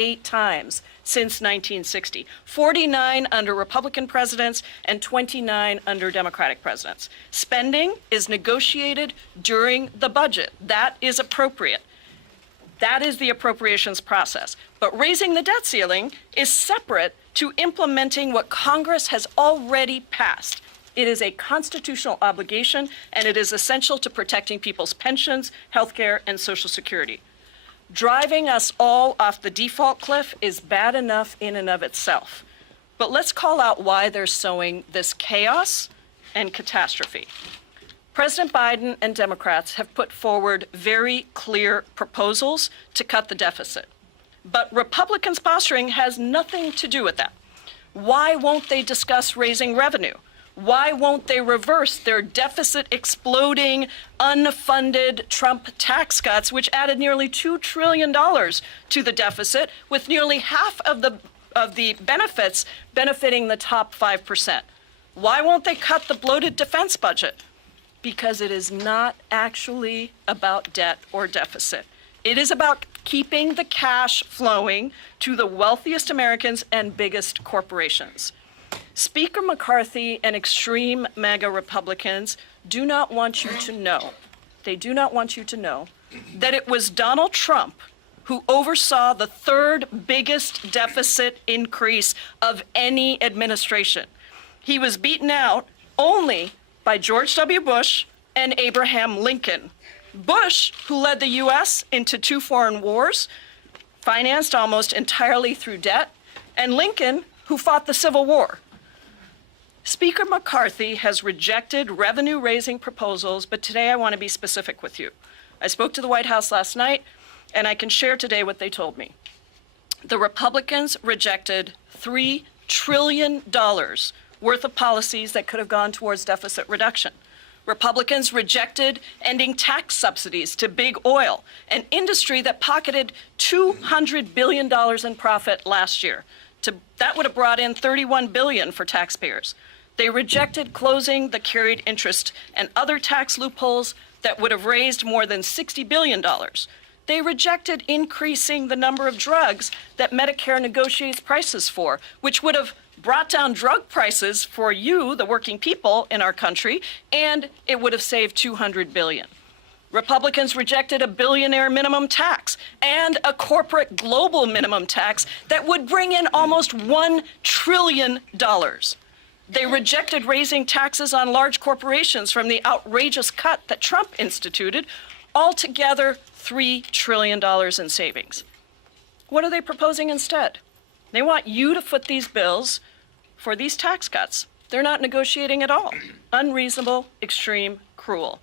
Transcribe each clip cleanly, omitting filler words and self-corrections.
8 times since 1960, 49 under Republican presidents and 29 under Democratic presidents. Spending is negotiated during the budget. That is appropriate. That is the appropriations process. But raising the debt ceiling is separate to implementing what Congress has already passed. It is a constitutional obligation, and it is essential to protecting people's pensions, health care, and Social Security. Driving us all off the default cliff is bad enough in and of itself. But let's call out why they're sowing this chaos and catastrophe. President Biden and Democrats have put forward very clear proposals to cut the deficit. But Republicans' posturing has nothing to do with that. Why won't they discuss raising revenue? Why won't they reverse their deficit exploding, unfunded Trump tax cuts, which added nearly $2 trillion to the deficit, with nearly half of the benefits benefiting the top 5%? Why won't they cut the bloated defense budget? Because it is not actually about debt or deficit. It is about keeping the cash flowing to the wealthiest Americans and biggest corporations. Speaker McCarthy and extreme MAGA Republicans do not want you to know, they do not want you to know that it was Donald Trump who oversaw the third biggest deficit increase of any administration. He was beaten out only by George W. Bush and Abraham Lincoln. Bush, who led the U.S. into 2 foreign wars, financed almost entirely through debt, and Lincoln, who fought the Civil War. Speaker McCarthy has rejected revenue-raising proposals, but today I want to be specific with you. I spoke to the White House last night, and I can share today what they told me. The Republicans rejected $3 trillion worth of policies that could have gone towards deficit reduction. Republicans rejected ending tax subsidies to big oil, an industry that pocketed $200 billion in profit last year. That would have brought in $31 billion for taxpayers. They rejected closing the carried interest and other tax loopholes that would have raised more than $60 billion. They rejected increasing the number of drugs that Medicare negotiates prices for, which would have brought down drug prices for you, the working people in our country, and it would have saved $200 billion. Republicans rejected a billionaire minimum tax and a corporate global minimum tax that would bring in almost $1 trillion. They rejected raising taxes on large corporations from the outrageous cut that Trump instituted, altogether $3 trillion in savings. What are they proposing instead? They want you to foot these bills for these tax cuts. They're not negotiating at all. Unreasonable, extreme, cruel.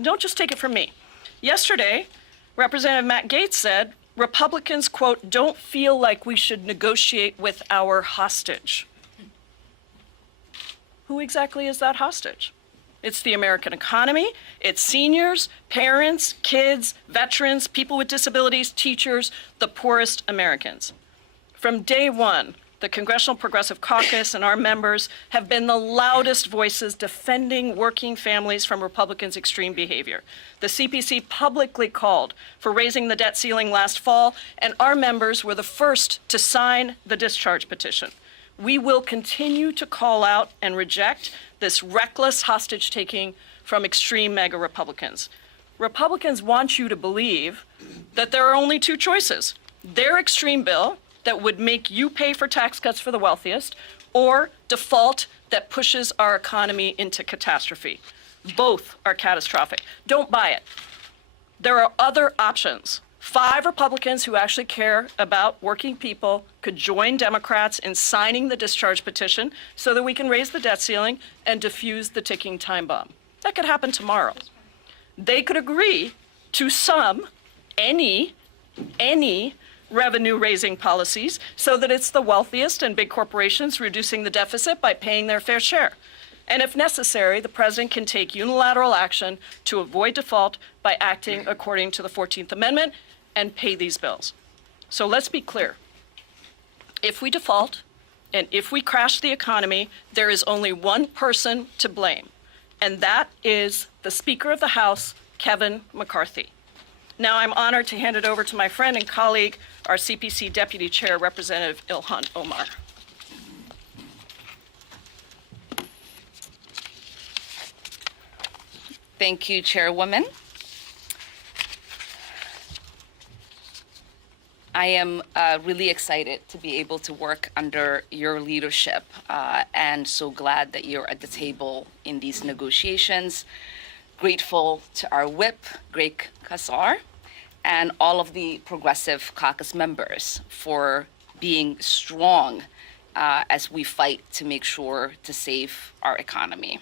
Don't just take it from me. Yesterday, Representative Matt Gaetz said, Republicans, quote, don't feel like we should negotiate with our hostage. Who exactly is that hostage? It's the American economy, it's seniors, parents, kids, veterans, people with disabilities, teachers, the poorest Americans. From day one, the Congressional Progressive Caucus and our members have been the loudest voices defending working families from Republicans' extreme behavior. The CPC publicly called for raising the debt ceiling last fall, and our members were the first to sign the discharge petition. We will continue to call out and reject this reckless hostage-taking from extreme MAGA Republicans. Republicans want you to believe that there are only 2 choices: their extreme bill that would make you pay for tax cuts for the wealthiest, or default that pushes our economy into catastrophe. Both are catastrophic. Don't buy it. There are other options. 5 Republicans who actually care about working people could join Democrats in signing the discharge petition so that we can raise the debt ceiling and defuse the ticking time bomb. That could happen tomorrow. They could agree to any revenue-raising policies so that it's the wealthiest and big corporations reducing the deficit by paying their fair share. And if necessary, the president can take unilateral action to avoid default by acting according to the 14th Amendment and pay these bills. So let's be clear. If we default and if we crash the economy, there is only one person to blame, and that is the Speaker of the House, Kevin McCarthy. Now I'm honored to hand it over to my friend and colleague, our CPC Deputy Chair, Representative Ilhan Omar. Thank you, Chairwoman. I am really excited to be able to work under your leadership and so glad that you're at the table in these negotiations. Grateful to our whip, Greg Casar, and all of the Progressive Caucus members for being strong as we fight to make sure to save our economy.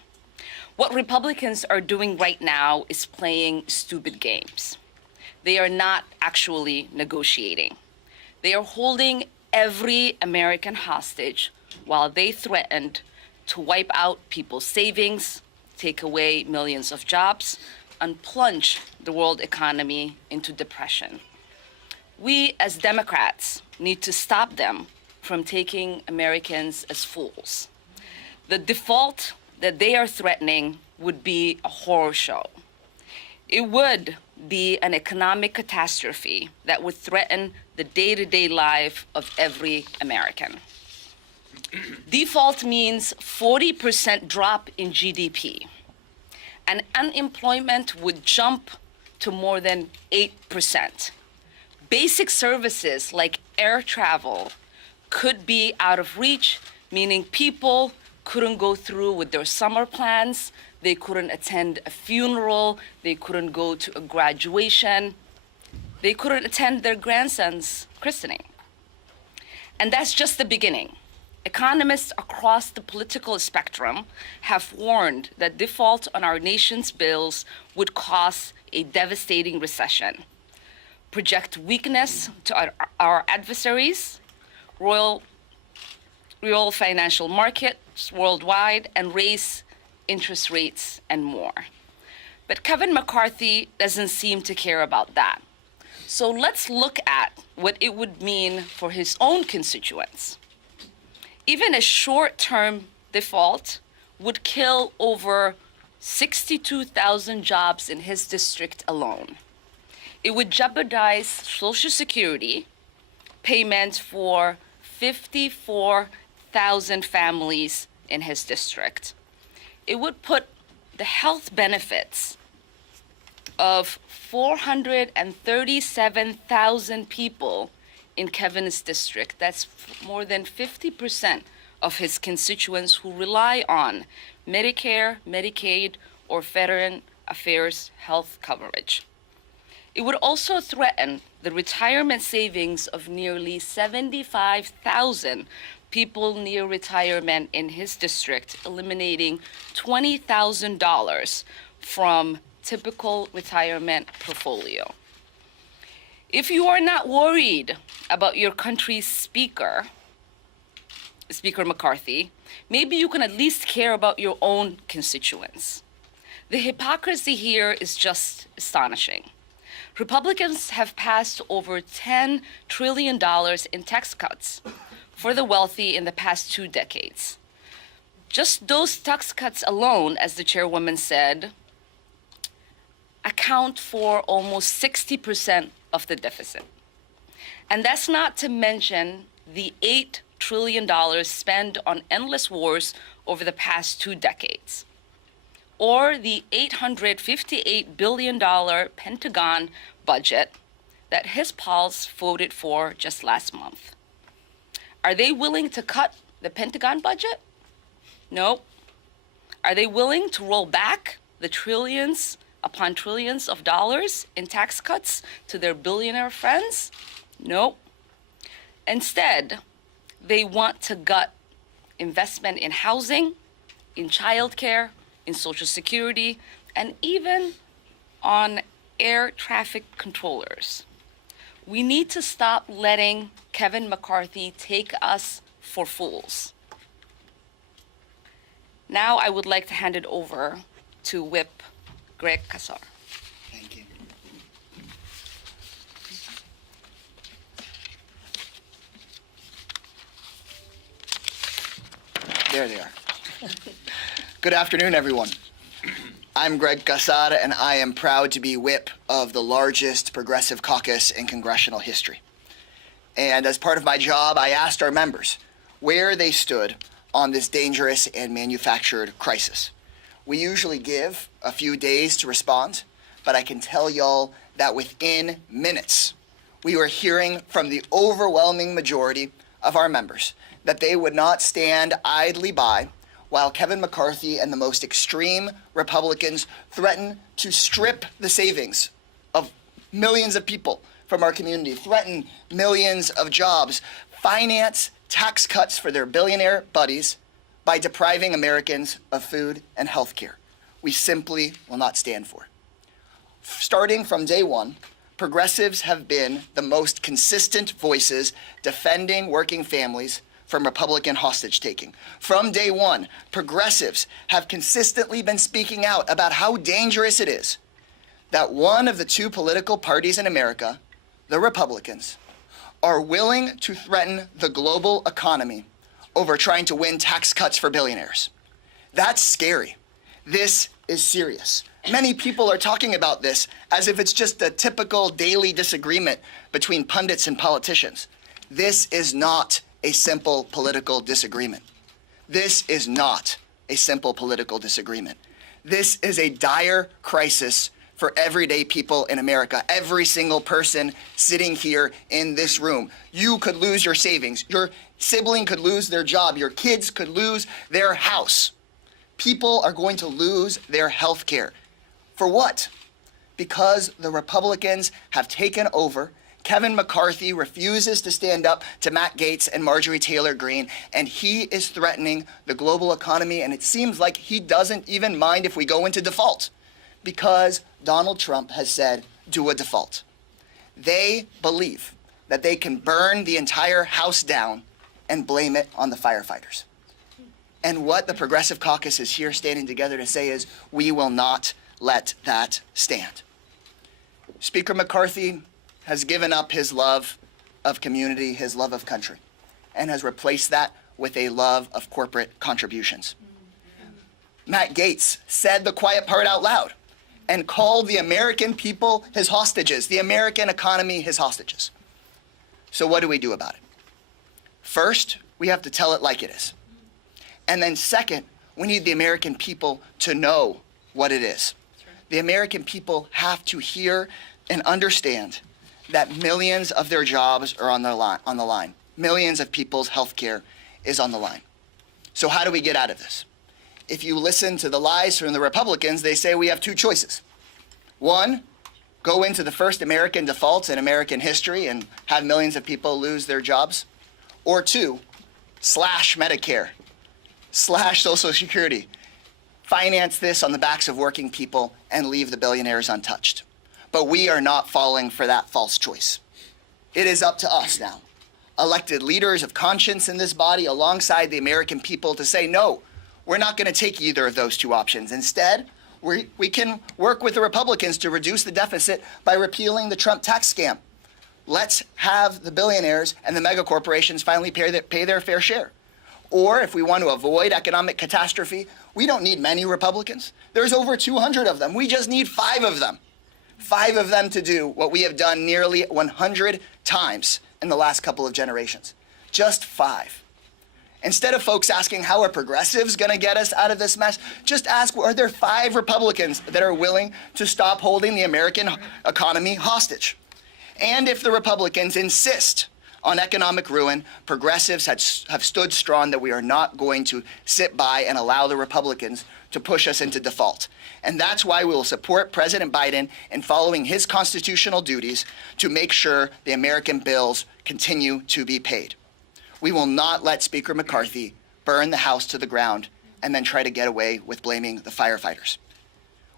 What Republicans are doing right now is playing stupid games. They are not actually negotiating. They are holding every American hostage while they threatened to wipe out people's savings, take away millions of jobs, and plunge the world economy into depression. We as Democrats need to stop them from taking Americans as fools. The default that they are threatening would be a horror show. It would be an economic catastrophe that would threaten the day-to-day life of every American. Default means 40% drop in GDP, and unemployment would jump to more than 8%. Basic services like air travel could be out of reach, meaning people couldn't go through with their summer plans, they couldn't attend a funeral, they couldn't go to a graduation, they couldn't attend their grandson's christening. And that's just the beginning. Economists across the political spectrum have warned that default on our nation's bills would cause a devastating recession, project weakness to our adversaries, real financial markets worldwide, and raise interest rates and more. But Kevin McCarthy doesn't seem to care about that. So let's look at what it would mean for his own constituents. Even a short-term default would kill over 62,000 jobs in his district alone. It would jeopardize Social Security payments for 54,000 families in his district. It would put the health benefits of 437,000 people in Kevin's district. That's more than 50% of his constituents who rely on Medicare, Medicaid, or Veteran Affairs health coverage. It would also threaten the retirement savings of nearly 75,000 people near retirement in his district, eliminating $20,000 from typical retirement portfolio. If you are not worried about your country's Speaker McCarthy, maybe you can at least care about your own constituents. The hypocrisy here is just astonishing. Republicans have passed over $10 trillion in tax cuts for the wealthy in the past 2 decades. Just those tax cuts alone, as the chairwoman said, account for almost 60% of the deficit. And that's not to mention the $8 trillion spent on endless wars over the past 2 decades, or the $858 billion Pentagon budget that his pals voted for just last month. Are they willing to cut the Pentagon budget? No. Are they willing to roll back the trillions upon trillions of dollars in tax cuts to their billionaire friends? No. Instead, they want to gut investment in housing, in childcare, in Social Security, and even on air traffic controllers. We need to stop letting Kevin McCarthy take us for fools. Now I would like to hand it over to Whip Greg Casar. Thank you. There they are. Good afternoon, everyone. I'm Greg Casar, and I am proud to be Whip of the largest progressive caucus in congressional history. And as part of my job, I asked our members where they stood on this dangerous and manufactured crisis. We usually give a few days to respond, but I can tell y'all that within minutes, we were hearing from the overwhelming majority of our members that they would not stand idly by while Kevin McCarthy and the most extreme Republicans threaten to strip the savings of millions of people from our community, threaten millions of jobs, finance tax cuts for their billionaire buddies by depriving Americans of food and health care. We simply will not stand for it. Starting from day one, progressives have been the most consistent voices defending working families from Republican hostage taking. From day one, progressives have consistently been speaking out about how dangerous it is that one of the two political parties in America, the Republicans, are willing to threaten the global economy over trying to win tax cuts for billionaires. That's scary. This is serious. Many people are talking about this as if it's just a typical daily disagreement between pundits and politicians. This is not a simple political disagreement. This is not a simple political disagreement. This is a dire crisis for everyday people in America. Every single person sitting here in this room. You could lose your savings. Your sibling could lose their job. Your kids could lose their house. People are going to lose their health care. For what? Because the Republicans have taken over. Kevin McCarthy refuses to stand up to Matt Gaetz and Marjorie Taylor Greene, and he is threatening the global economy, and it seems like he doesn't even mind if we go into default, because Donald Trump has said, do a default. They believe that they can burn the entire House down and blame it on the firefighters. And what the Progressive Caucus is here standing together to say is, we will not let that stand. Speaker McCarthy has given up his love of community, his love of country, and has replaced that with a love of corporate contributions. Matt Gaetz said the quiet part out loud and called the American people his hostages, the American economy his hostages. So what do we do about it? First, we have to tell it like it is. And then second, we need the American people to know what it is. The American people have to hear and understand that millions of their jobs are on the line. Millions of people's health care is on the line. So how do we get out of this? If you listen to the lies from the Republicans, they say we have two choices. One, go into the first American default in American history and have millions of people lose their jobs. Or two, slash Medicare, slash Social Security, finance this on the backs of working people and leave the billionaires untouched. But we are not falling for that false choice. It is up to us now, elected leaders of conscience in this body alongside the American people, to say, no, we're not going to take either of those two options. Instead, we can work with the Republicans to reduce the deficit by repealing the Trump tax scam. Let's have the billionaires and the mega corporations finally pay their fair share. Or if we want to avoid economic catastrophe, we don't need many Republicans. There's over 200 of them. We just need 5 of them. 5 of them to do what we have done nearly 100 times in the last couple of generations. Just 5. Instead of folks asking how are progressives going to get us out of this mess, just ask, are there 5 Republicans that are willing to stop holding the American economy hostage? And if the Republicans insist on economic ruin, progressives have stood strong that we are not going to sit by and allow the Republicans to push us into default. And that's why we will support President Biden in following his constitutional duties to make sure the American bills continue to be paid. We will not let Speaker McCarthy burn the House to the ground and then try to get away with blaming the firefighters.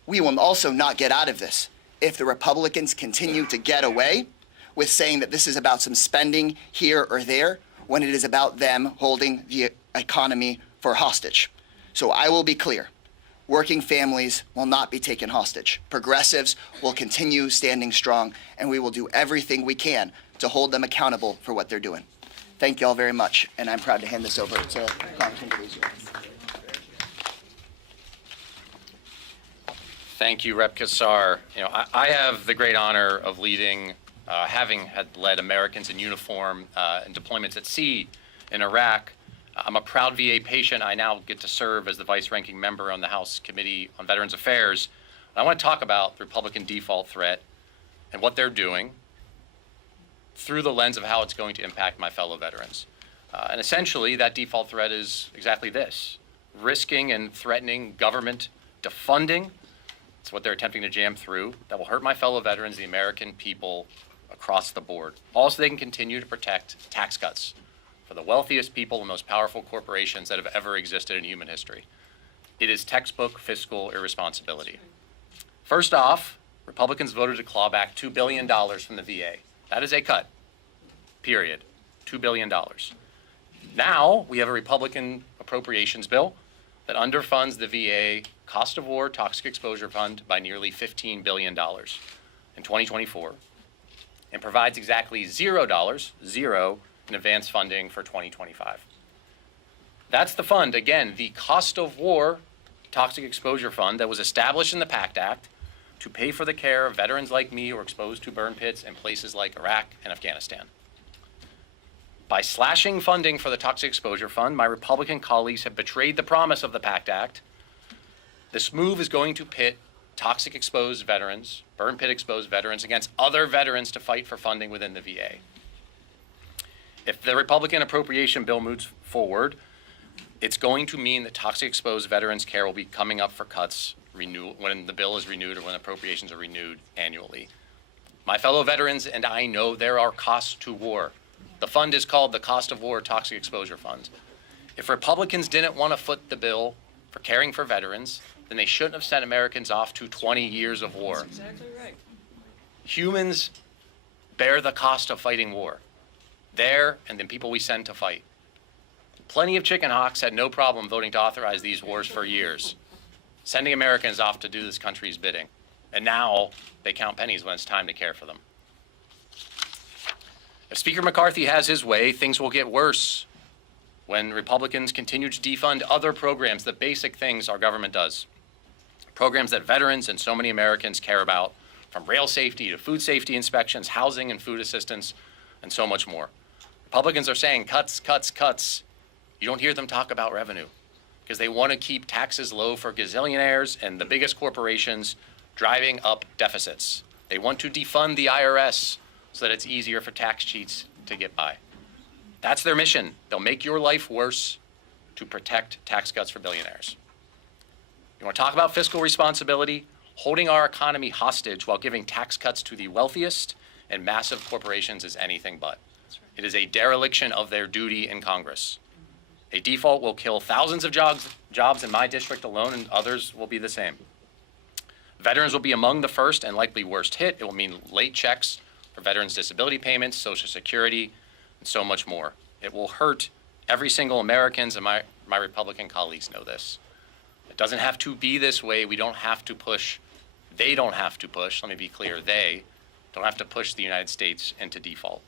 We will also not get out of this if the Republicans continue to get away with saying that this is about some spending here or there when it is about them holding the economy for hostage. So I will be clear. Working families will not be taken hostage. Progressives will continue standing strong, and we will do everything we can to hold them accountable for what they're doing. Thank you all very much, and I'm proud to hand this over to Congressman DeLuzio. Thank you, Rep. Kassar. I have the great honor of leading, having had led Americans in uniform in deployments at sea in Iraq. I'm a proud VA patient. I now get to serve as the vice-ranking member on the House Committee on Veterans Affairs. I want to talk about the Republican default threat and what they're doing through the lens of how it's going to impact my fellow veterans. And essentially, that default threat is exactly this: risking and threatening government defunding. It's what they're attempting to jam through that will hurt my fellow veterans, the American people across the board. Also, they can continue to protect tax cuts for the wealthiest people and most powerful corporations that have ever existed in human history. It is textbook fiscal irresponsibility. First off, Republicans voted to claw back $2 billion from the VA. That is a cut, period. $2 billion. Now we have a Republican appropriations bill that underfunds the VA Cost of War Toxic Exposure Fund by nearly $15 billion in 2024 and provides exactly $0 in advance funding for 2025. That's the fund, again, the Cost of War Toxic Exposure Fund that was established in the PACT Act to pay for the care of veterans like me who are exposed to burn pits in places like Iraq and Afghanistan. By slashing funding for the Toxic Exposure Fund, my Republican colleagues have betrayed the promise of the PACT Act. This move is going to pit toxic exposed veterans, burn pit exposed veterans, against other veterans to fight for funding within the VA. If the Republican appropriation bill moves forward, it's going to mean that toxic exposed veterans care will be coming up for cuts when the bill is renewed or when appropriations are renewed annually. My fellow veterans and I know there are costs to war. The fund is called the Cost of War Toxic Exposure Fund. If Republicans didn't want to foot the bill for caring for veterans, then they shouldn't have sent Americans off to 20 years of war. That's exactly right. Humans bear the cost of fighting war. There and the people we send to fight. Plenty of chicken hawks had no problem voting to authorize these wars for years, sending Americans off to do this country's bidding. And now they count pennies when it's time to care for them. If Speaker McCarthy has his way, things will get worse when Republicans continue to defund other programs, the basic things our government does. Programs that veterans and so many Americans care about, from rail safety to food safety inspections, housing and food assistance, and so much more. Republicans are saying cuts, cuts, cuts. You don't hear them talk about revenue because they want to keep taxes low for gazillionaires and the biggest corporations, driving up deficits. They want to defund the IRS so that it's easier for tax cheats to get by. That's their mission. They'll make your life worse to protect tax cuts for billionaires. You want to talk about fiscal responsibility? Holding our economy hostage while giving tax cuts to the wealthiest and massive corporations is anything but. It is a dereliction of their duty in Congress. A default will kill thousands of jobs in my district alone, and others will be the same. Veterans will be among the first and likely worst hit. It will mean late checks for veterans' disability payments, Social Security, and so much more. It will hurt every single American, and my Republican colleagues know this. It doesn't have to be this way. We don't have to push. They don't have to push. Let me be clear. They don't have to push the United States into default.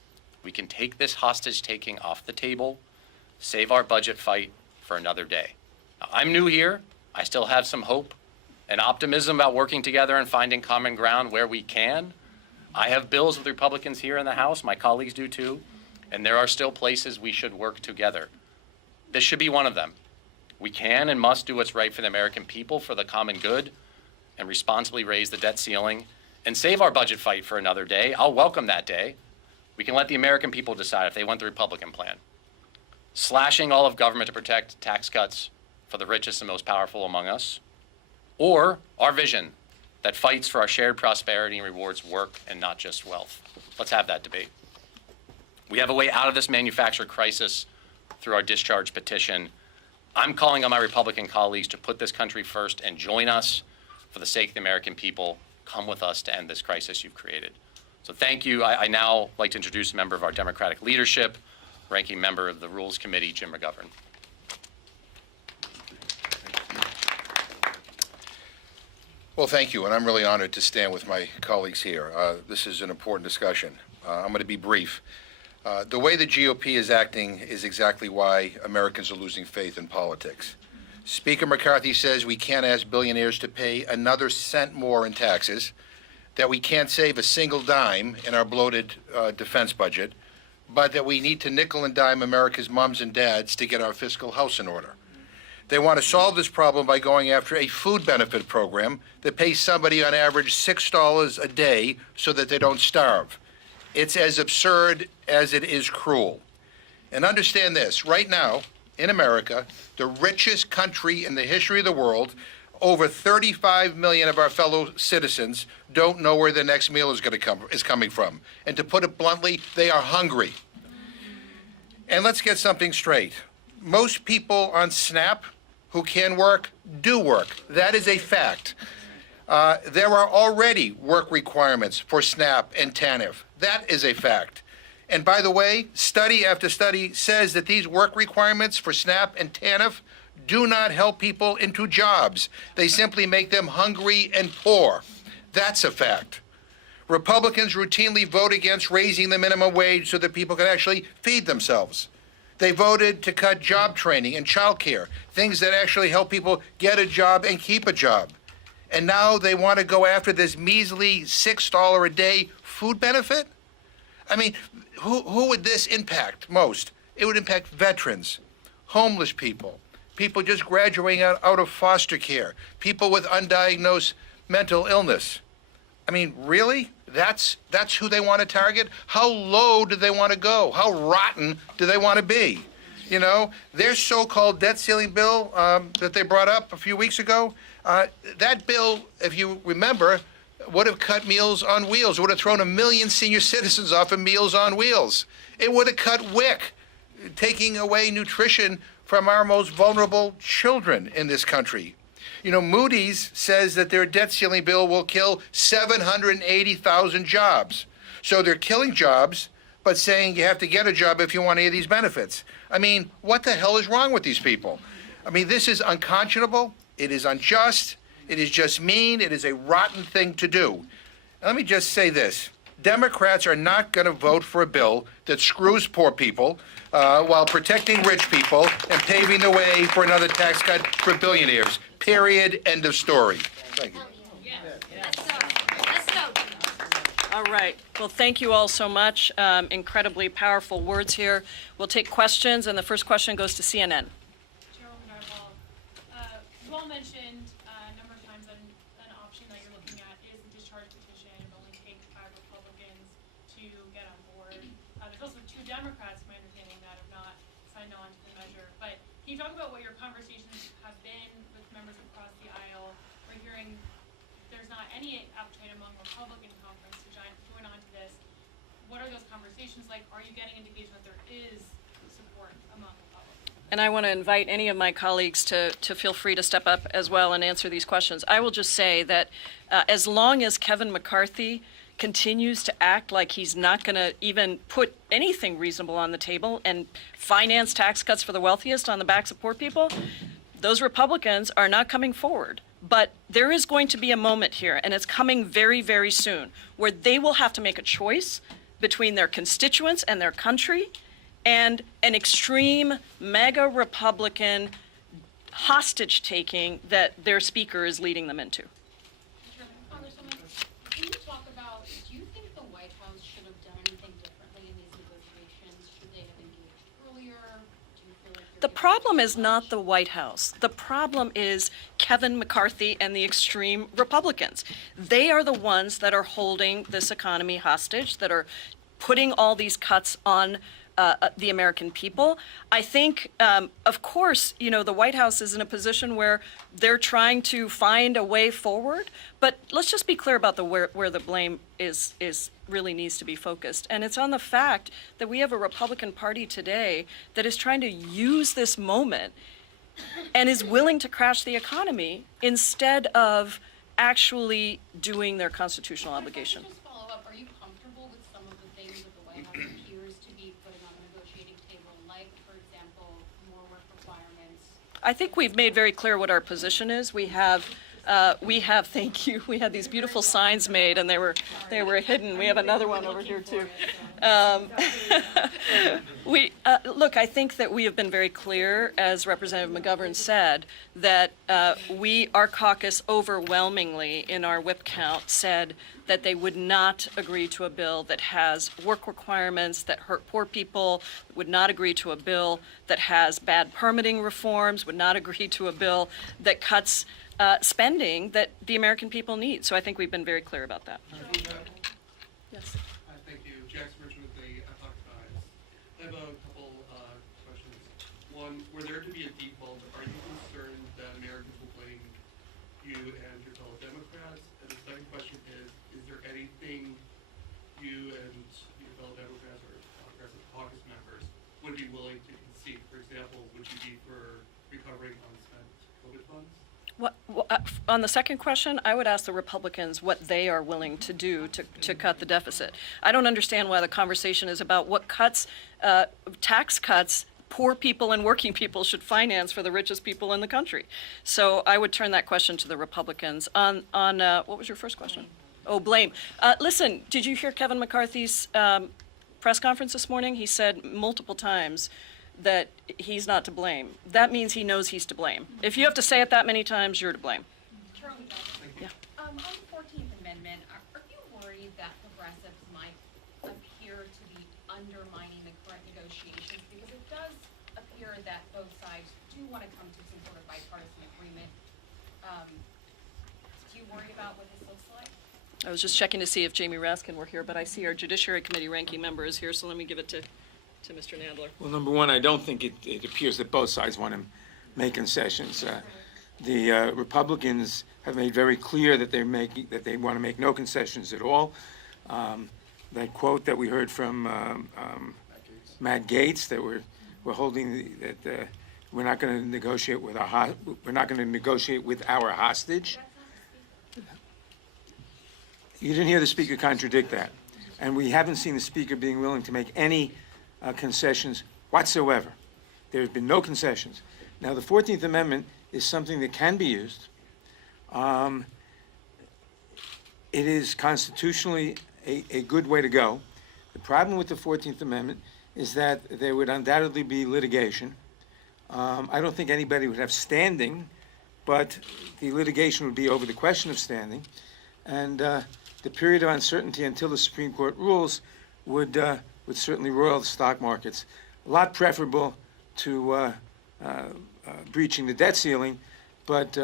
We can take this hostage taking off the table, save our budget fight for another day. Now, I'm new here. I still have some hope and optimism about working together and finding common ground where we can. I have bills with Republicans here in the House. My colleagues do too. And there are still places we should work together. This should be one of them. We can and must do what's right for the American people, for the common good, and responsibly raise the debt ceiling and save our budget fight for another day. I'll welcome that day. We can let the American people decide if they want the Republican plan. Slashing all of government to protect tax cuts for the richest and most powerful among us, or our vision that fights for our shared prosperity and rewards work and not just wealth. Let's have that debate. We have a way out of this manufactured crisis through our discharge petition. I'm calling on my Republican colleagues to put this country first and join us for the sake of the American people. Come with us to end this crisis you've created. So thank you. I now like to introduce a member of our Democratic leadership, ranking member of the Rules Committee, Jim McGovern. Well, thank you, and I'm really honored to stand with my colleagues here. This is an important discussion. I'm going to be brief. The way the GOP is acting is exactly why Americans are losing faith in politics. Speaker McCarthy says we can't ask billionaires to pay another cent more in taxes, that we can't save a single dime in our bloated defense budget, but that we need to nickel and dime America's moms and dads to get our fiscal house in order. They want to solve this problem by going after a food benefit program that pays somebody on average $6 a day so that they don't starve. It's as absurd as it is cruel. And understand this, right now, in America, the richest country in the history of the world, over 35 million of our fellow citizens don't know where their next meal is coming from. And to put it bluntly, they are hungry. And let's get something straight. Most people on SNAP who can work do work. That is a fact. There are already work requirements for SNAP and TANF. That is a fact. And by the way, study after study says that these work requirements for SNAP and TANF do not help people into jobs. They simply make them hungry and poor. That's a fact. Republicans routinely vote against raising the minimum wage so that people can actually feed themselves. They voted to cut job training and child care, things that actually help people get a job and keep a job. And now they want to go after this measly $6 a day food benefit? I mean, who would this impact most? It would impact veterans, homeless people, people just graduating out of foster care, people with undiagnosed mental illness. I mean, really? That's who they want to target? How low do they want to go? How rotten do they want to be? You know, their so-called debt ceiling bill that they brought up a few weeks ago, that bill, if you remember, would have cut Meals on Wheels, would have thrown 1 million senior citizens off of Meals on Wheels. It would have cut WIC, taking away nutrition from our most vulnerable children in this country. You know, Moody's says that their debt ceiling bill will kill 780,000 jobs. So they're killing jobs, but saying you have to get a job if you want any of these benefits. I mean, what the hell is wrong with these people? I mean, this is unconscionable. It is unjust. It is just mean. It is a rotten thing to do. And let me just say this. Democrats are not going to vote for a bill that screws poor people while protecting rich people and paving the way for another tax cut for billionaires. Period. End of story. Thank you. Let's go. All right. Well, thank you all so much. Incredibly powerful words here. We'll take questions, and the first question goes to CNN. Chairwoman Narwhal, you all mentioned a number of times an option that you're looking at is the discharge petition. It would only take 5 Republicans to get on board. There's also 2 Democrats, my understanding, that have not signed on to the measure. But can you talk about what your conversations have been with members across the aisle? We're hearing there's not any appetite among Republican conference to join on to this. What are those conversations like? Are you getting indication that there is support among Republicans? And I want to invite any of my colleagues to feel free to step up as well and answer these questions. I will just say that as long as Kevin McCarthy continues to act like he's not going to even put anything reasonable on the table and finance tax cuts for the wealthiest on the backs of poor people, those Republicans are not coming forward. But there is going to be a moment here, and it's coming very, very soon, where they will have to make a choice between their constituents and their country and an extreme mega Republican hostage-taking that their speaker is leading them into. Congresswoman, can you talk about, do you think the White House should have done anything differently in these negotiations? Should they have engaged earlier? Do you feel like The problem is not the White House. The problem is Kevin McCarthy and the extreme Republicans. They are the ones that are holding this economy hostage, that are putting all these cuts on the American people. I think, of course, you know, the White House is in a position where they're trying to find a way forward. But let's just be clear about where the blame is really needs to be focused. And it's on the fact that we have a Republican Party today that is trying to use this moment and is willing to crash the economy instead of actually doing their constitutional obligation. Just follow up, are you comfortable with some of the things that the White House appears to be putting on the negotiating table, like, for example, more work requirements? I think we've made very clear what our position is. We have, thank you, we had these beautiful signs made and they were hidden. We have another one over here too. Look, I think that we have been very clear, as Representative McGovern said, that our caucus overwhelmingly in our whip count said that they would not agree to a bill that has work requirements that hurt poor people, would not agree to a bill that has bad permitting reforms, would not agree to a bill that cuts spending that the American people need. So I think we've been very clear about that. Yes. Thank you. Jackson Richmond with the Epoch Times. I have a couple questions. One, were there to be a default, are you concerned that Americans will blame you and your fellow Democrats? And the second question is there anything you and your fellow Democrats or Progressive Caucus members would be willing to concede? For example, would you be for recovering unspent COVID funds? On the second question, I would ask the Republicans what they are willing to do to cut the deficit. I don't understand why the conversation is about what tax cuts poor people and working people should finance for the richest people in the country. So I would turn that question to the Republicans. On what was your first question? Oh, blame. Listen, did you hear Kevin McCarthy's press conference this morning? He said multiple times that he's not to blame. That means he knows he's to blame. If you have to say it that many times, you're to blame. Charlie Johnson. Yeah. On the 14th Amendment, are you worried that progressives might appear to be undermining the current negotiations? Because it does appear that both sides do want to come to some sort of bipartisan agreement. Do you worry about what this looks like? I was just checking to see if Jamie Raskin were here, but I see our Judiciary Committee ranking member is here, so let me give it to Mr. Nadler. Well, number one, I don't think it appears that both sides want to make concessions. The Republicans have made very clear that they want to make no concessions at all. That quote that we heard from Matt Gaetz that we're holding that we're not going to negotiate with our hostage. You didn't hear the speaker contradict that, and we haven't seen the speaker being willing to make any concessions whatsoever. There have been no concessions. Now, the 14th Amendment is something that can be used. It is constitutionally a good way to go. The problem with the 14th Amendment is that there would undoubtedly be litigation. I don't think anybody would have standing, but the litigation would be over the question of standing. And the period of uncertainty until the Supreme Court rules would certainly roil the stock markets. A lot preferable to breaching the debt ceiling, but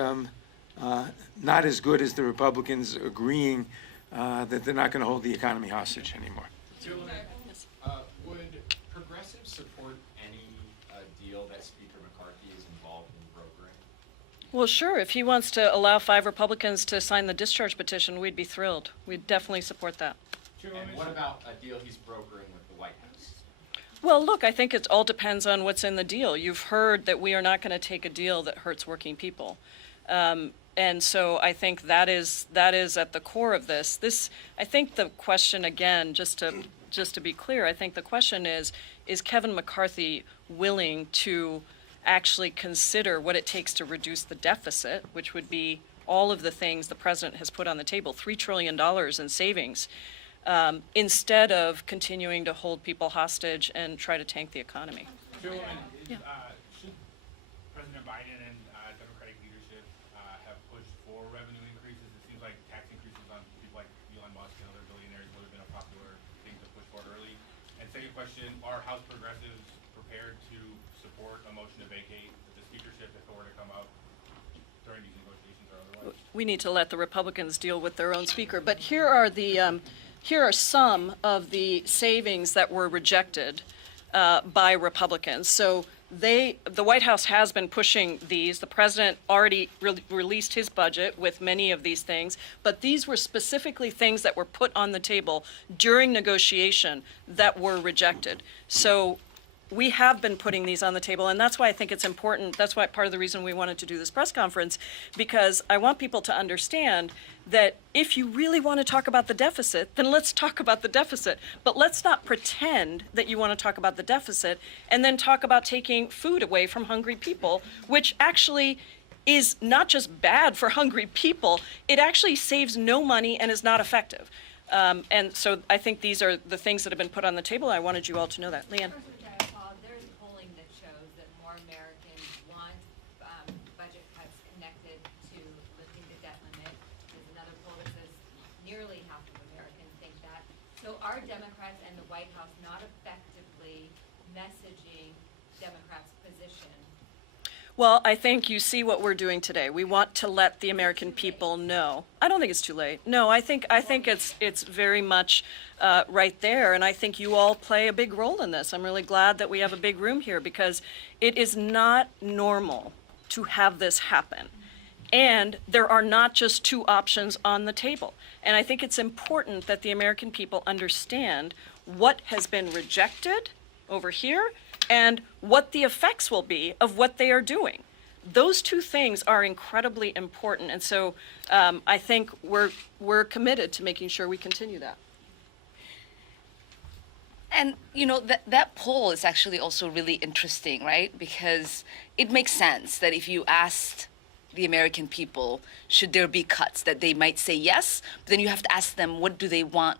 not as good as the Republicans agreeing that they're not going to hold the economy hostage anymore. Would progressives support any deal that Speaker McCarthy is involved in brokering? Well, sure. If he wants to allow 5 Republicans to sign the discharge petition, we'd be thrilled. We'd definitely support that. And what about a deal he's brokering with the White House? Well, look, I think it all depends on what's in the deal. You've heard that we are not going to take a deal that hurts working people. And so I think that is at the core of this. I think the question, again, just to be clear, I think the question is Kevin McCarthy willing to actually consider what it takes to reduce the deficit, which would be all of the things the president has put on the table, $3 trillion in savings, instead of continuing to hold people hostage and try to tank the economy. Chairwoman, Yeah. should President Biden and Democratic leadership have pushed for revenue increases? It seems like tax increases on people like Elon Musk and other billionaires would have been a popular thing to push for early. And second question, are House Progressives prepared to support a motion to vacate the speakership if it were to come up during these negotiations or otherwise? We need to let the Republicans deal with their own speaker. But here are some of the savings that were rejected by Republicans. So the White House has been pushing these. The president already released his budget with many of these things, but these were specifically things that were put on the table during negotiation that were rejected. So we have been putting these on the table, and that's why I think it's important. That's why part of the reason we wanted to do this press conference, because I want people to understand that if you really want to talk about the deficit, then let's talk about the deficit. But let's not pretend that you want to talk about the deficit and then talk about taking food away from hungry people, which actually is not just bad for hungry people, it actually saves no money and is not effective. And so I think these are the things that have been put on the table. I wanted you all to know that. Leanne? There's polling that shows that more Americans want budget cuts connected to lifting the debt limit. There's another poll that says nearly half of Americans think that. So are Democrats and the White House not effectively messaging Democrats' position? Well, I think you see what we're doing today. We want to let the American people know. I don't think it's too late. No, I think it's very much right there, and I think you all play a big role in this. I'm really glad that we have a big room here because it is not normal to have this happen. And there are not just two options on the table. And I think it's important that the American people understand what has been rejected over here and what the effects will be of what they are doing. Those two things are incredibly important, and so I think we're committed to making sure we continue that. And that poll is actually also really interesting, right? Because it makes sense that if you asked the American people, should there be cuts, that they might say yes, but then you have to ask them, what do they want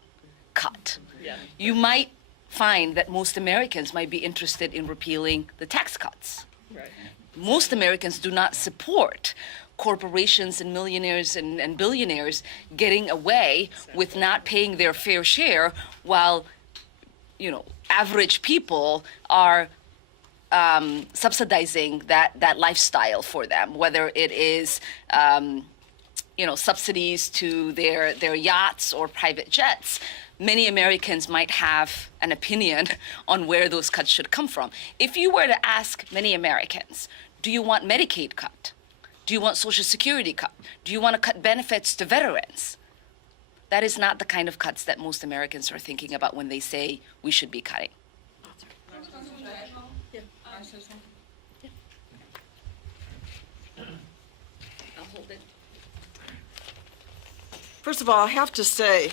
cut? Yeah. You might find that most Americans might be interested in repealing the tax cuts. Right. Most Americans do not support corporations and millionaires and billionaires getting away with not paying their fair share while, average people are subsidizing that lifestyle for them, whether it is, subsidies to their yachts or private jets. Many Americans might have an opinion on where those cuts should come from. If you were to ask many Americans, do you want Medicaid cut? Do you want Social Security cut? Do you want to cut benefits to veterans? That is not the kind of cuts that most Americans are thinking about when they say we should be cutting. I'll hold it. First of all, I have to say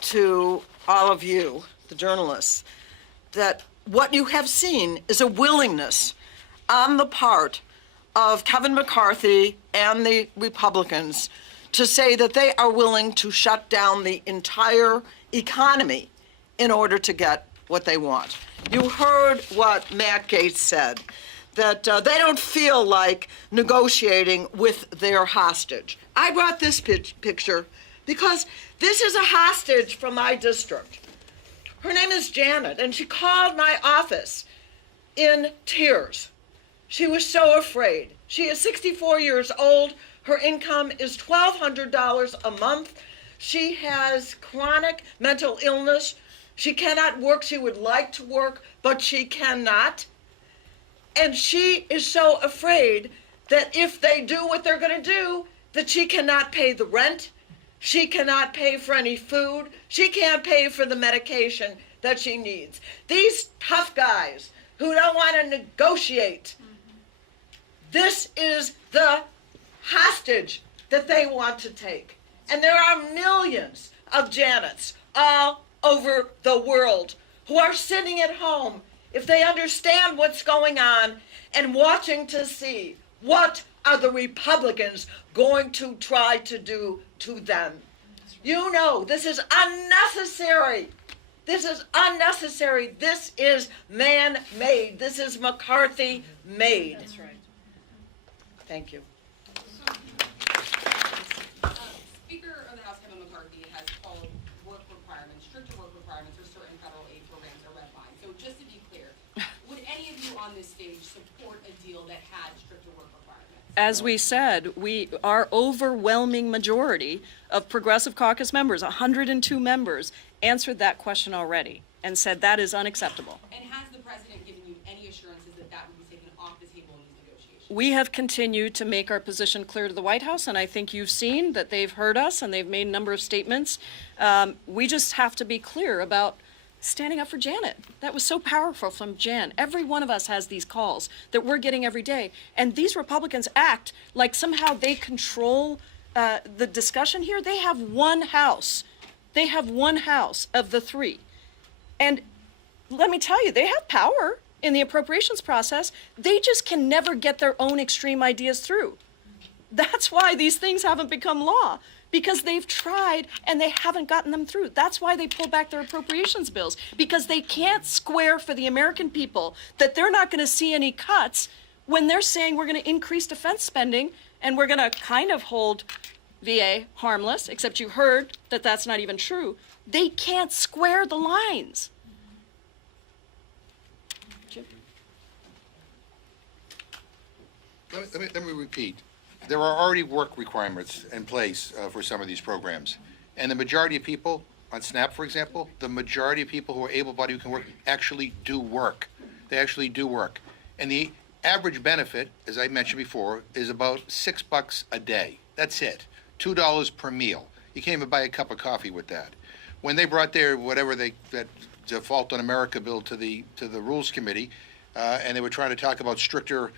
to all of you, the journalists, that what you have seen is a willingness on the part of Kevin McCarthy and the Republicans to say that they are willing to shut down the entire economy in order to get what they want. You heard what Matt Gaetz said, that they don't feel like negotiating with their hostage. I brought this picture because this is a hostage from my district. Her name is Janet, and she called my office in tears. She was so afraid. She is 64 years old. Her income is $1,200 a month. She has chronic mental illness. She cannot work. She would like to work, but she cannot. And she is so afraid that if they do what they're going to do, that she cannot pay the rent. She cannot pay for any food. She can't pay for the medication that she needs. These tough guys who don't want to negotiate, this is the hostage that they want to take. And there are millions of Janets all over the world who are sitting at home, if they understand what's going on, and watching to see what are the Republicans going to try to do to them. You know, this is unnecessary. This is unnecessary. This is man-made. This is McCarthy-made. That's right. Thank you. Speaker of the House, Kevin McCarthy, has called work requirements, stricter work requirements for certain federal aid programs a red line. So just to be clear, would any of you on this stage support a deal that had stricter work requirements? As we said, our overwhelming majority of Progressive Caucus members, 102 members, answered that question already and said that is unacceptable. And has the president given you any assurances that that would be taken off the table in these negotiations? We have continued to make our position clear to the White House, and I think you've seen that they've heard us and they've made a number of statements. We just have to be clear about standing up for Janet. That was so powerful from Jan. Every one of us has these calls that we're getting every day. And these Republicans act like somehow they control the discussion here. They have one House. They have one House of the three. And let me tell you, they have power in the appropriations process. They just can never get their own extreme ideas through. That's why these things haven't become law. because they've tried and they haven't gotten them through. That's why they pulled back their appropriations bills, because they can't square for the American people that they're not going to see any cuts when they're saying we're going to increase defense spending and we're going to kind of hold VA harmless, except you heard that that's not even true. They can't square the lines. Jim? Let me repeat. There are already work requirements in place for some of these programs. And the majority of people, on SNAP, for example, the majority of people who are able-bodied who can work actually do work. They actually do work. And the average benefit, as I mentioned before, is about $6 a day. That's it. $2 per meal. You can't even buy a cup of coffee with that. When they brought their that Default on America bill to the Rules Committee, and they were trying to talk about stricter,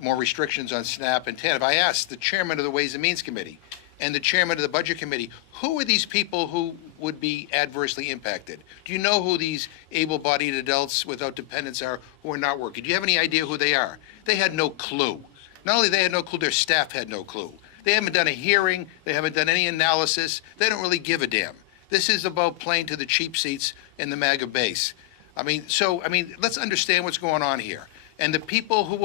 more restrictions on SNAP and TANF, I asked the chairman of the Ways and Means Committee and the chairman of the Budget Committee, who are these people who would be adversely impacted? Do you know who these able-bodied adults without dependents are who are not working? Do you have any idea who they are? They had no clue. Not only they had no clue, their staff had no clue. They haven't done a hearing. They haven't done any analysis. They don't really give a damn. This is about playing to the cheap seats in the MAGA base. Let's understand what's going on here. And the people who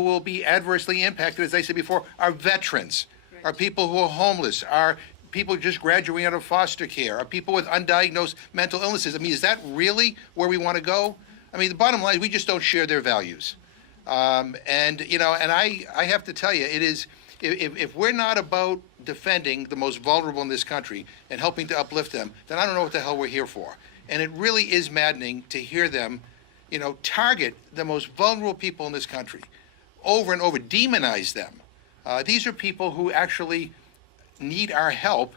will be adversely impacted, as I said before, are veterans, are people who are homeless, are people just graduating out of foster care, are people with undiagnosed mental illnesses. Is that really where we want to go? The bottom line is we just don't share their values. I have to tell you, it is, if we're not about defending the most vulnerable in this country and helping to uplift them, then I don't know what the hell we're here for. And it really is maddening to hear them, target the most vulnerable people in this country over and over, demonize them. These are people who actually need our help,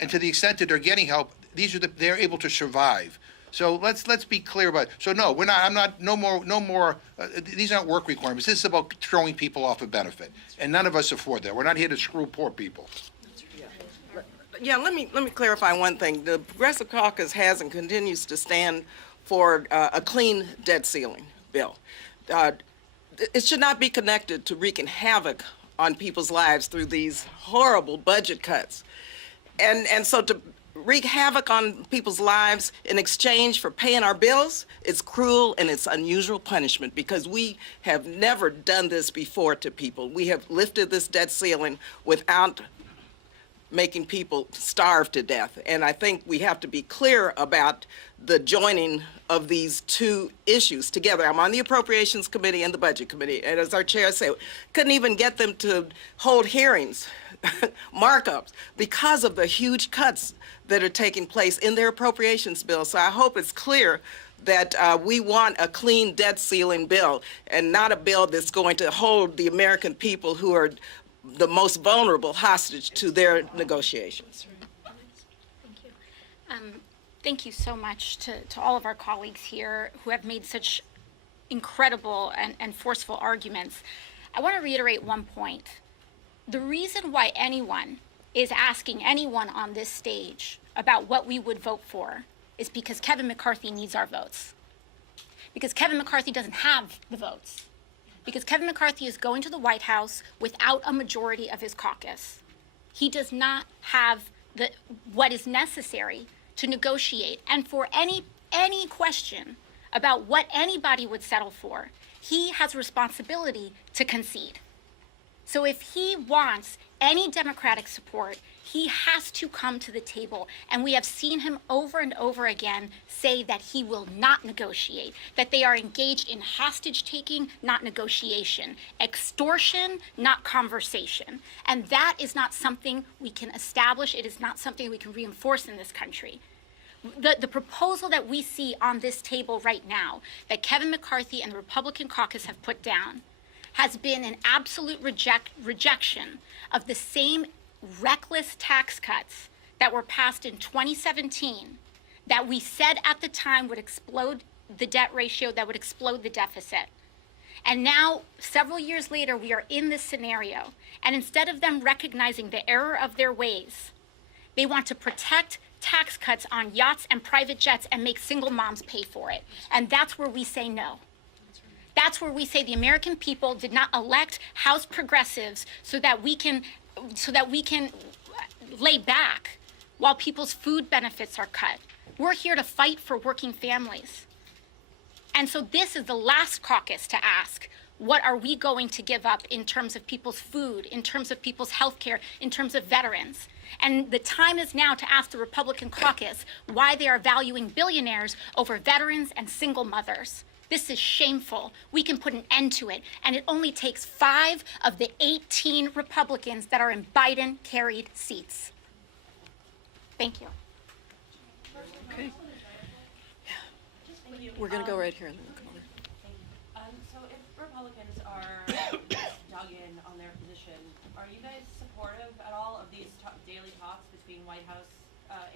and to the extent that they're getting help, they're able to survive. So let's be clear about it. So no, we're not. No more. These aren't work requirements. This is about throwing people off a benefit, and none of us afford that. We're not here to screw poor people. Yeah, let me clarify one thing. The Progressive Caucus has and continues to stand for a clean debt ceiling bill. It should not be connected to wreaking havoc on people's lives through these horrible budget cuts. And so to wreak havoc on people's lives in exchange for paying our bills, it's cruel and it's unusual punishment, because we have never done this before to people. We have lifted this debt ceiling without making people starve to death. And I think we have to be clear about the joining of these two issues together. I'm on the Appropriations Committee and the Budget Committee, and as our chair said, couldn't even get them to hold hearings, markups, because of the huge cuts that are taking place in their appropriations bill. So I hope it's clear that we want a clean debt ceiling bill, and not a bill that's going to hold the American people who are the most vulnerable hostage to their negotiations. Thank you. Thank you so much to all of our colleagues here who have made such incredible and forceful arguments. I want to reiterate one point. The reason why anyone is asking anyone on this stage about what we would vote for is because Kevin McCarthy needs our votes. Because Kevin McCarthy doesn't have the votes. Because Kevin McCarthy is going to the White House without a majority of his caucus. He does not have what is necessary to negotiate. And for any question about what anybody would settle for, he has responsibility to concede. So if he wants any Democratic support, he has to come to the table. And we have seen him over and over again say that he will not negotiate, that they are engaged in hostage taking, not negotiation, extortion, not conversation. And that is not something we can establish. It is not something we can reinforce in this country. The proposal that we see on this table right now, that Kevin McCarthy and the Republican caucus have put down, has been an absolute rejection of the same reckless tax cuts that were passed in 2017 that we said at the time would explode the debt ratio, that would explode the deficit. And now, several years later, we are in this scenario. And instead of them recognizing the error of their ways, they want to protect tax cuts on yachts and private jets and make single moms pay for it. And that's where we say no. That's where we say the American people did not elect House Progressives so that we can lay back while people's food benefits are cut. We're here to fight for working families. And so this is the last caucus to ask, what are we going to give up in terms of people's food, in terms of people's health care, in terms of veterans? And the time is now to ask the Republican caucus why they are valuing billionaires over veterans and single mothers. This is shameful. We can put an end to it. And it only takes 5 of the 18 Republicans that are in Biden-carried seats. Thank you. Okay. We're going to go right here. And then we'll come over. So if Republicans are dug in on their position, are you guys supportive at all of these daily talks between White House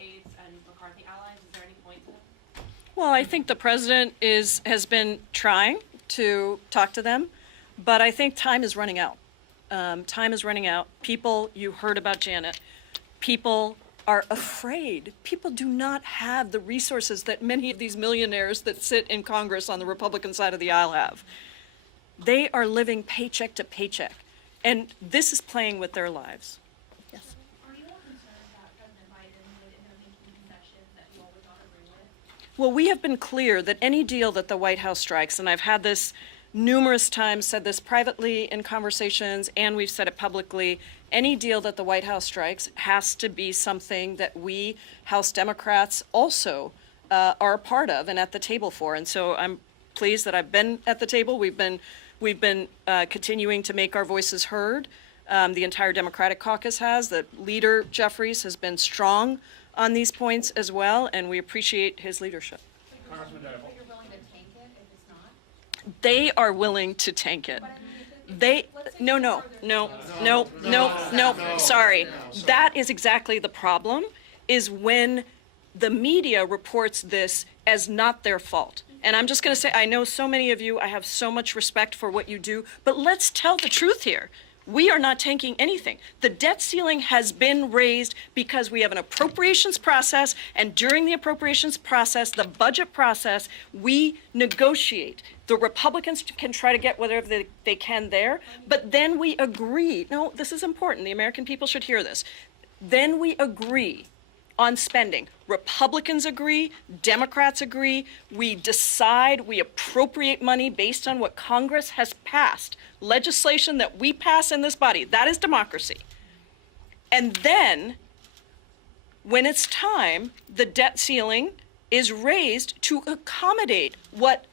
aides and McCarthy allies? Is there any point to them? Well, I think the president has been trying to talk to them, but I think time is running out. Time is running out. People, you heard about Janet, people are afraid. People do not have the resources that many of these millionaires that sit in Congress on the Republican side of the aisle have. They are living paycheck to paycheck, and this is playing with their lives. Yes. Are you all concerned that President Biden would end up making concessions that you all would not agree with? Well, we have been clear that any deal that the White House strikes, and I've had this numerous times, said this privately in conversations, and we've said it publicly, any deal that the White House strikes has to be something that we House Democrats also are a part of and at the table for. And so I'm pleased that I've been at the table. We've been continuing to make our voices heard. The entire Democratic caucus has. The leader, Jeffries, has been strong on these points as well, and we appreciate his leadership. But you're willing to tank it if it's not? They are willing to tank it. No, sorry. That is exactly the problem, is when the media reports this as not their fault. And I'm just going to say, I know so many of you, I have so much respect for what you do, but let's tell the truth here. We are not tanking anything. The debt ceiling has been raised because we have an appropriations process, and during the appropriations process, the budget process, we negotiate. The Republicans can try to get whatever they can there, but then we agree. No, this is important. The American people should hear this. Then we agree on spending. Republicans agree, Democrats agree. We decide, we appropriate money based on what Congress has passed, legislation that we pass in this body. That is democracy. And then, when it's time, the debt ceiling is raised to accommodate what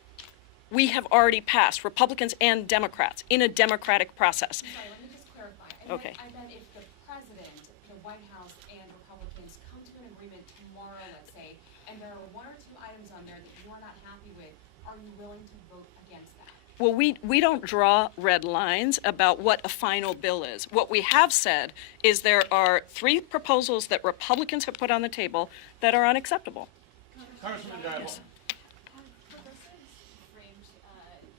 we have already passed, Republicans and Democrats, in a democratic process. I'm sorry, let me just clarify. Okay. I bet if the president, the White House, and Republicans come to an agreement tomorrow, let's say, and there are 1 or 2 items on there that you are not happy with, are you willing to vote against that? Well, we don't draw red lines about what a final bill is. What we have said is there are 3 proposals that Republicans have put on the table that are unacceptable. Congresswoman Dianne. Progressives framed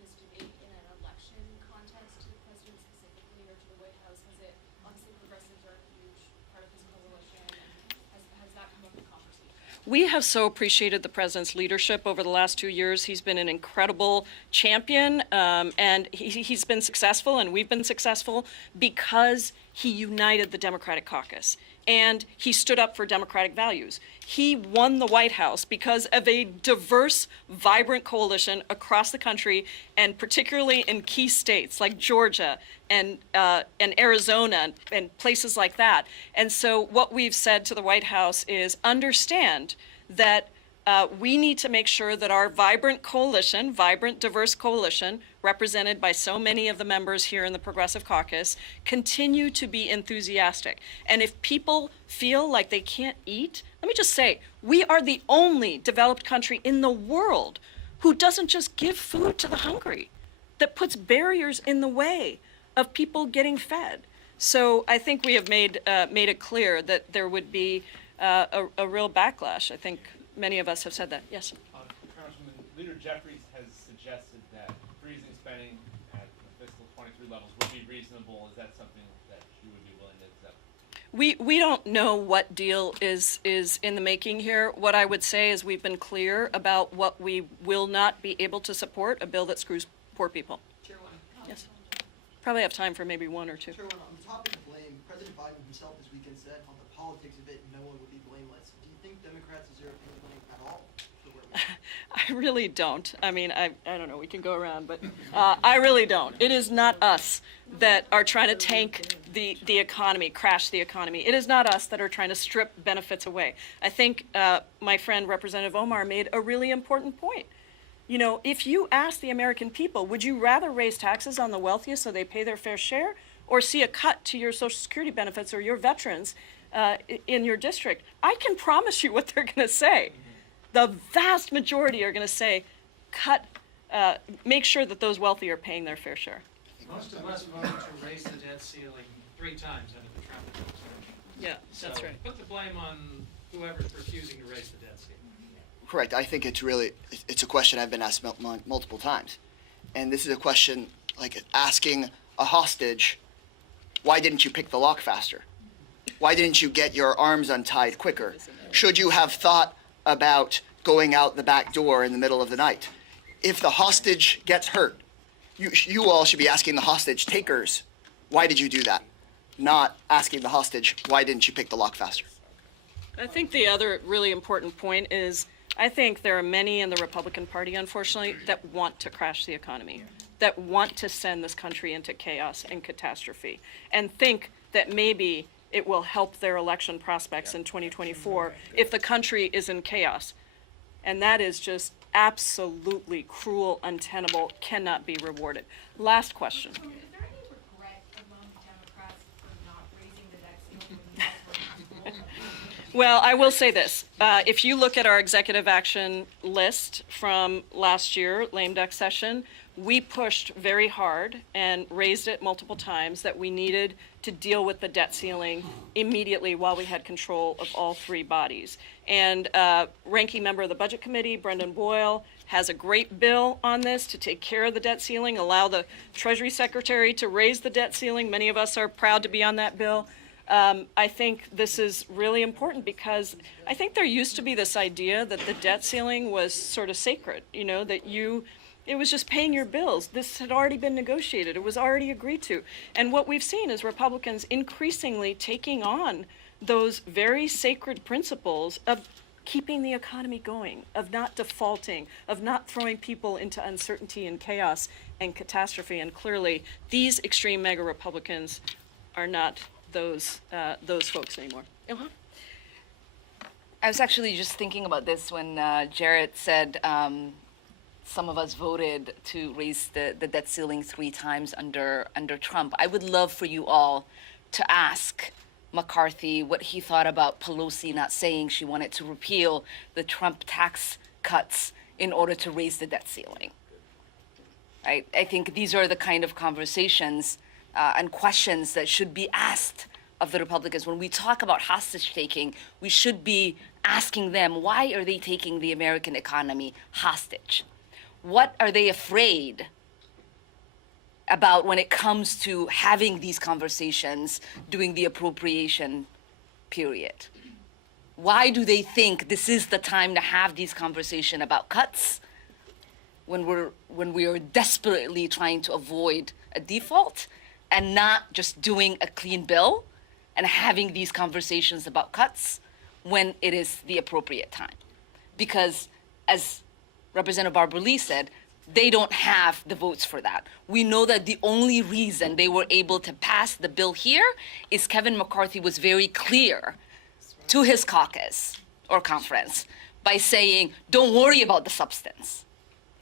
this debate in an election context to the president specifically or to the White House. Has it, obviously progressives are a huge part of this coalition, and has that come up in conversation? We have so appreciated the president's leadership over the last 2 years. He's been an incredible champion, and he's been successful, and we've been successful because he united the Democratic caucus, and he stood up for democratic values. He won the White House because of a diverse, vibrant coalition across the country, and particularly in key states like Georgia and Arizona and places like that. And so what we've said to the White House is understand that we need to make sure that our vibrant coalition, vibrant, diverse coalition, represented by so many of the members here in the Progressive Caucus, continue to be enthusiastic. And if people feel like they can't eat, let me just say, we are the only developed country in the world who doesn't just give food to the hungry, that puts barriers in the way of people getting fed. So I think we have made it clear that there would be a real backlash. I think many of us have said that. Yes. Congresswoman, Leader Jeffries has suggested that freezing spending at the fiscal 23 levels would be reasonable. Is that something that you would be willing to accept? We don't know what deal is in the making here. What I would say is we've been clear about what we will not be able to support, a bill that screws poor people. Chair one. Yes. Probably have time for maybe one or two. Sure, on the topic of blame, President Biden himself this weekend said on the politics of it, no one would be blameless. Do you think Democrats deserve any blame at all for where we are? I really don't. I mean, I don't know, we can go around, but I really don't. It is not us that are trying to tank the economy, crash the economy. It is not us that are trying to strip benefits away. I think my friend Representative Omar made a really important point. You know, if you ask the American people, would you rather raise taxes on the wealthiest so they pay their fair share, or see a cut to your Social Security benefits or your veterans in your district? I can promise you what they're going to say. The vast majority are going to say, make sure that those wealthy are paying their fair share. Most of us voted to raise the debt ceiling 3 times under the Trump administration. Yeah, that's So right. put the blame on whoever's refusing to raise the debt ceiling. Correct. I think it's a question I've been asked multiple times. And this is a question like asking a hostage, why didn't you pick the lock faster? Why didn't you get your arms untied quicker? Should you have thought about going out the back door in the middle of the night? If the hostage gets hurt, you all should be asking the hostage takers, why did you do that? Not asking the hostage, why didn't you pick the lock faster? I think the other really important point is, I think there are many in the Republican Party, unfortunately, that want to crash the economy, that want to send this country into chaos and catastrophe, and think that maybe it will help their election prospects in 2024 if the country is in chaos. And that is just absolutely cruel, untenable, cannot be rewarded. Last question. Is there any regret among Democrats for not raising the debt ceiling when you guys were Well, I will say this. If you look at our executive action list from last year, lame duck session, we pushed very hard and raised it multiple times that we needed to deal with the debt ceiling immediately while we had control of all 3 bodies. And ranking member of the Budget Committee, Brendan Boyle, has a great bill on this to take care of the debt ceiling, allow the Treasury Secretary to raise the debt ceiling. Many of us are proud to be on that bill. I think this is really important because I think there used to be this idea that the debt ceiling was sort of sacred, you know, that it was just paying your bills. This had already been negotiated. It was already agreed to. And what we've seen is Republicans increasingly taking on those very sacred principles of keeping the economy going, of not defaulting, of not throwing people into uncertainty and chaos and catastrophe. And clearly, these extreme mega Republicans are not those folks anymore. I was actually just thinking about this when Jarrett said some of us voted to raise the debt ceiling 3 times under Trump. I would love for you all to ask McCarthy what he thought about Pelosi not saying she wanted to repeal the Trump tax cuts in order to raise the debt ceiling. Right? I think these are the kind of conversations and questions that should be asked of the Republicans. When we talk about hostage taking, we should be asking them, why are they taking the American economy hostage? What are they afraid about when it comes to having these conversations during the appropriation period? Why do they think this is the time to have these conversations about cuts when we are desperately trying to avoid a default and not just doing a clean bill and having these conversations about cuts when it is the appropriate time? Because as Representative Barbara Lee said, they don't have the votes for that. We know that the only reason they were able to pass the bill here is Kevin McCarthy was very clear to his caucus or conference by saying, don't worry about the substance.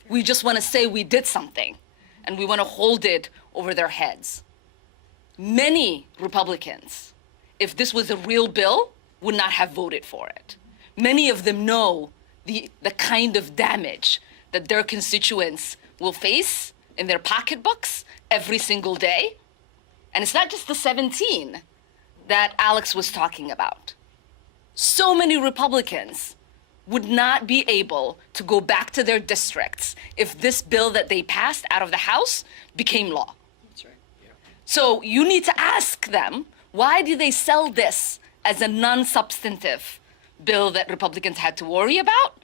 We just want to say we did something, and we want to hold it over their heads. Many Republicans, if this was a real bill, would not have voted for it. Many of them know the kind of damage that their constituents will face in their pocketbooks every single day. And it's not just the 17 that Alex was talking about. So many Republicans would not be able to go back to their districts if this bill that they passed out of the House became law. That's right. So you need to ask them, why do they sell this as a non-substantive bill that Republicans had to worry about?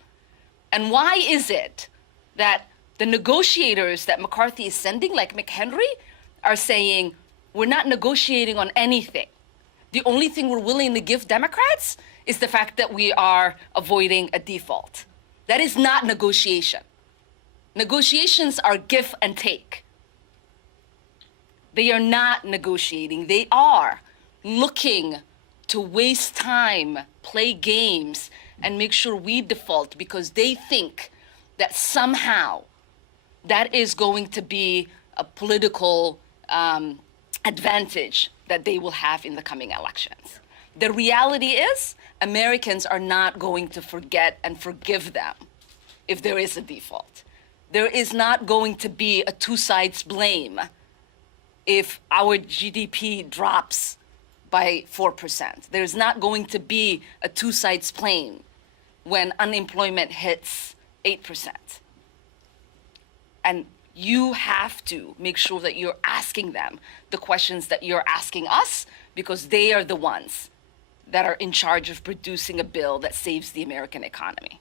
And why is it that the negotiators that McCarthy is sending, like McHenry, are saying, we're not negotiating on anything. The only thing we're willing to give Democrats is the fact that we are avoiding a default. That is not negotiation. Negotiations are give and take. They are not negotiating. They are looking to waste time, play games, and make sure we default because they think that somehow that is going to be a political advantage that they will have in the coming elections. The reality is, Americans are not going to forget and forgive them if there is a default. There is not going to be a two sides blame if our GDP drops by 4%. There's not going to be a two sides blame when unemployment hits 8%. And you have to make sure that you're asking them the questions that you're asking us because they are the ones that are in charge of producing a bill that saves the American economy.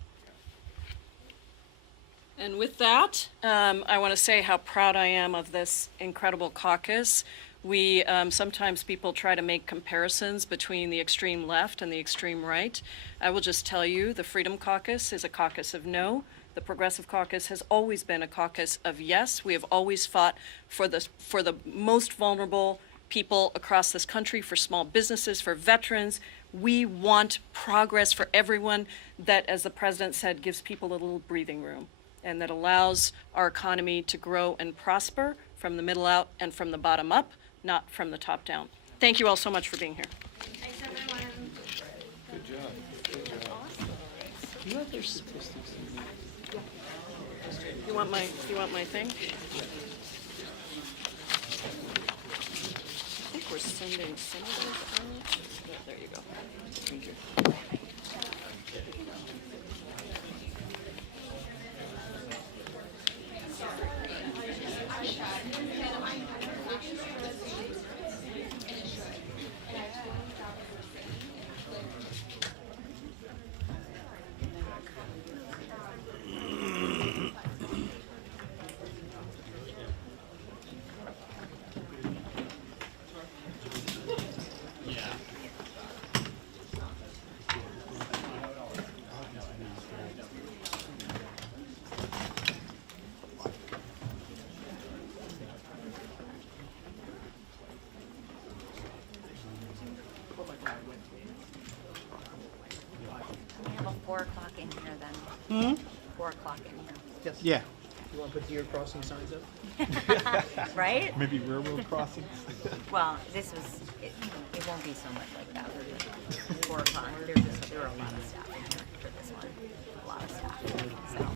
And with that, I want to say how proud I am of this incredible caucus. We sometimes people try to make comparisons between the extreme left and the extreme right. I will just tell you the Freedom Caucus is a caucus of no. The Progressive Caucus has always been a caucus of yes. We have always fought for the most vulnerable people across this country, for small businesses, for veterans. We want progress for everyone that, as the president said, gives people a little breathing room and that allows our economy to grow and prosper from the middle out and from the bottom up, not from the top down. Thank you all so much for being here. Thanks, everyone. Good job. Good job. You have their statistics. You want my thing? I think we're sending some of those out. Yeah, there you go. Thank you. We have a 4 o'clock in here then. 4 o'clock in here. Yeah. You want to put deer crossing signs up? Right? Maybe railroad crossings? Well, it won't be so much like that. 4 o'clock, there were a lot of stuff.